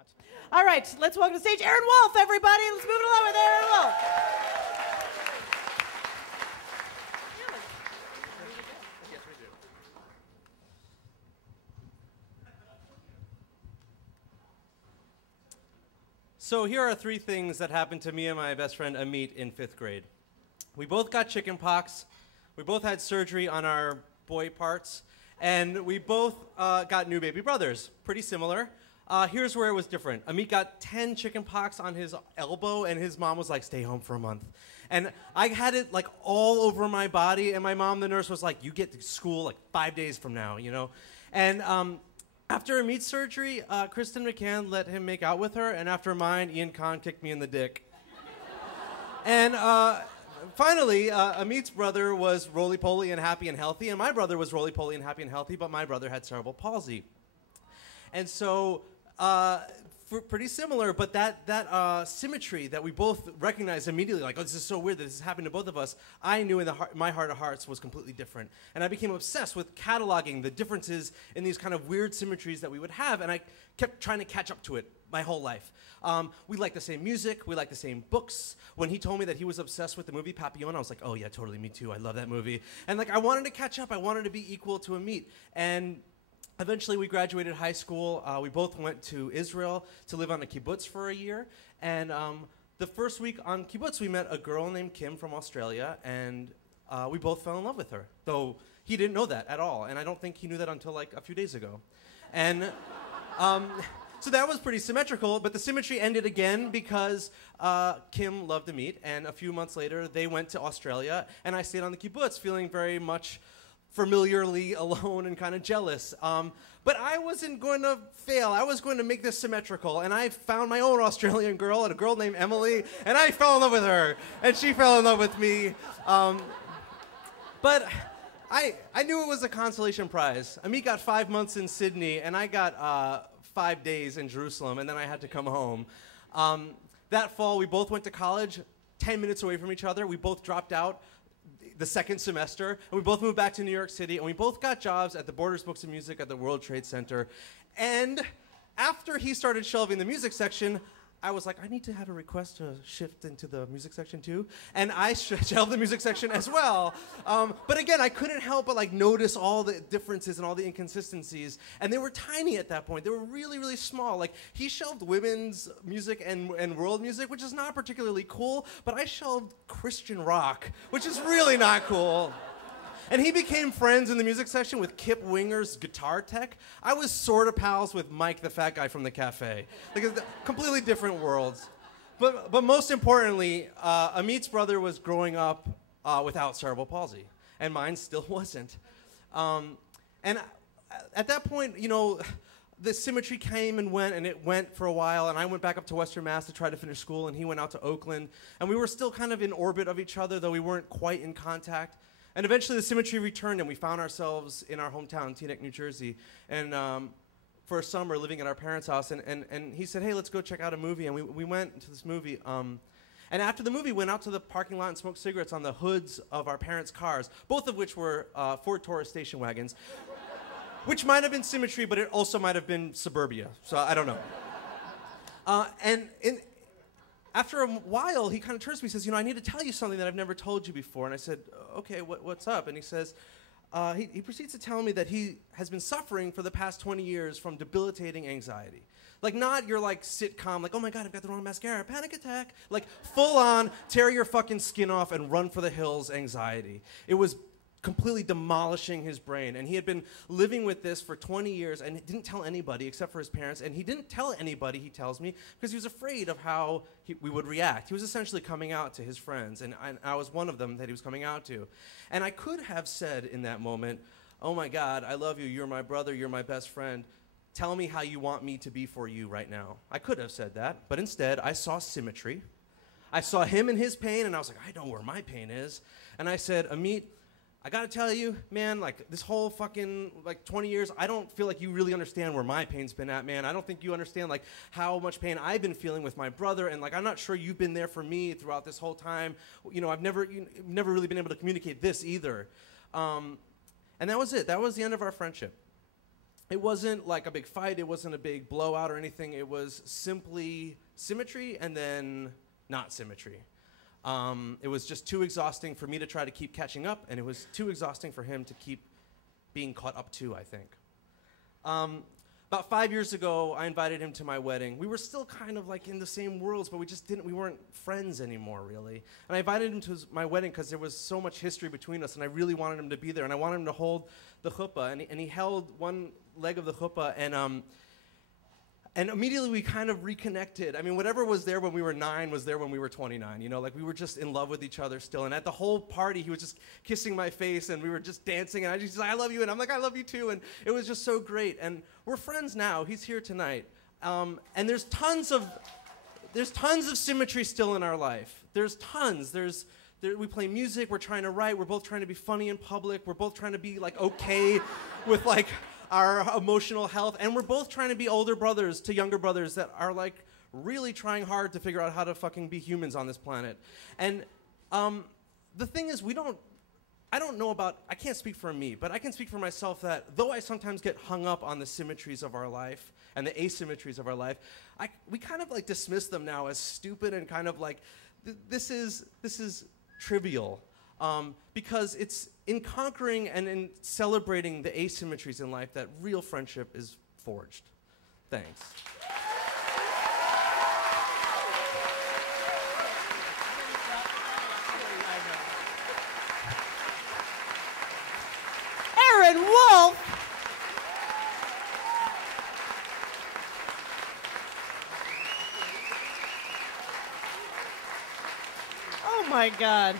want. All right, let's welcome to stage Aaron Wolfe, everybody. Let's move it along with Aaron Wolfe. Yes, we do. So here are 3 things that happened to me and my best friend Amit in 5th grade. We both got chicken pox. We both had surgery on our boy parts. And we both got new baby brothers. Pretty similar. Here's where it was different. Amit got 10 chicken pox on his elbow, and his mom was like, stay home for a month. And I had it like all over my body, and my mom, the nurse, was like, you get to school like 5 days from now, you know? And after Amit's surgery, Kristen McCann let him make out with her, and after mine, Ian Khan kicked me in the dick. And finally, Amit's brother was roly-poly and happy and healthy, and my brother was roly-poly and happy and healthy, but my brother had cerebral palsy. And so, pretty similar, but that symmetry that we both recognized immediately, like, oh, this is so weird that this is happening to both of us, I knew in my heart of hearts was completely different. And I became obsessed with cataloging the differences in these kind of weird symmetries that we would have, and I kept trying to catch up to it my whole life. We like the same music, we like the same books. When he told me that he was obsessed with the movie Papillon, I was like, oh yeah, totally, me too, I love that movie. And like, I wanted to catch up, I wanted to be equal to Amit. And eventually, we graduated high school. We both went to Israel to live on a kibbutz for a year. And the first week on kibbutz, we met a girl named Kim from Australia, and we both fell in love with her, though he didn't know that at all. And I don't think he knew that until like a few days ago. And so that was pretty symmetrical, but the symmetry ended again because Kim loved Amit, and a few months later, they went to Australia, and I stayed on the kibbutz feeling very much familiarly alone and kind of jealous. But I wasn't going to fail. I was going to make this symmetrical. And I found my own Australian girl, and a girl named Emily, and I fell in love with her. And she fell in love with me. But I knew it was a consolation prize. Amit got 5 months in Sydney, and I got 5 days in Jerusalem, and then I had to come home. That fall, we both went to college, 10 minutes away from each other. We both dropped out the second semester, and we both moved back to New York City, and we both got jobs at the Borders Books and Music at the World Trade Center. And after he started shelving the music section, I was like, I need to have a request to shift into the music section too. And I shelved the music section as well. But again, I couldn't help but like notice all the differences and all the inconsistencies. And they were tiny at that point. They were really, really small. Like, he shelved women's music and world music, which is not particularly cool, but I shelved Christian rock, which is really not cool. And he became friends in the music section with Kip Winger's guitar tech. I was sort of pals with Mike, the fat guy from the cafe. Like, completely different worlds. But most importantly, Amit's brother was growing up without cerebral palsy, and mine still wasn't. And at that point, you know, the symmetry came and it went for a while, and I went back up to Western Mass to try to finish school, and he went out to Oakland, and we were still kind of in orbit of each other, though we weren't quite in contact. And eventually the symmetry returned, and we found ourselves in our hometown, Teaneck, New Jersey, and for a summer living at our parents' house. And he said, hey, let's go check out a movie. And we went to this movie. And after the movie, went out to the parking lot and smoked cigarettes on the hoods of our parents' cars, both of which were Ford Taurus station wagons, which might have been symmetry, but it also might have been suburbia. So I don't know. After a while, he kind of turns to me and says, you know, I need to tell you something that I've never told you before. And I said, okay, what's up? And he says, he proceeds to tell me that he has been suffering for the past 20 years from debilitating anxiety. Like, not your, like, sitcom, like, oh my God, I've got the wrong mascara, panic attack. Like, full on, tear your fucking skin off and run for the hills anxiety. It was completely demolishing his brain. And he had been living with this for 20 years and didn't tell anybody except for his parents. And he didn't tell anybody, he tells me, because he was afraid of how we would react. He was essentially coming out to his friends, and I was one of them that he was coming out to. And I could have said in that moment, oh my God, I love you, you're my brother, you're my best friend. Tell me how you want me to be for you right now. I could have said that, but instead I saw symmetry. I saw him in his pain, and I was like, I know where my pain is. And I said, Amit, I gotta tell you, man, like, this whole fucking, like, 20 years, I don't feel like you really understand where my pain's been at, man. I don't think you understand, like, how much pain I've been feeling with my brother, and, like, I'm not sure you've been there for me throughout this whole time. You know, I've never really been able to communicate this either. And that was it. That was the end of our friendship. it wasn't like a big fight. It wasn't a big blowout or anything. It was simply symmetry and then not symmetry. It was just too exhausting for me to try to keep catching up, and it was too exhausting for him to keep being caught up to, I think. About 5 years ago, I invited him to my wedding. We were still kind of like in the same worlds, but we weren't friends anymore, really. And I invited him to my wedding because there was so much history between us, and I really wanted him to be there, and I wanted him to hold the chuppah, and he held one leg of the chuppah, and immediately we kind of reconnected. I mean, whatever was there when we were 9 was there when we were 29, you know? Like, we were just in love with each other still. And at the whole party, he was just kissing my face, and we were just dancing, and he's like, I love you, and I'm like, I love you too. And it was just so great. And we're friends now. He's here tonight. And there's tons of symmetry still in our life. There's tons. We play music, we're trying to write, we're both trying to be funny in public, we're both trying to be, like, okay with, like, our emotional health, and we're both trying to be older brothers to younger brothers that are, like, really trying hard to figure out how to fucking be humans on this planet. And the thing is, I can't speak for me, but I can speak for myself that though I sometimes get hung up on the symmetries of our life and the asymmetries of our life, we kind of, like, dismiss them now as stupid and kind of like, this is trivial. Because it's in conquering and in celebrating the asymmetries in life that real friendship is forged. Thanks. Aaron Wolfe. Oh my God.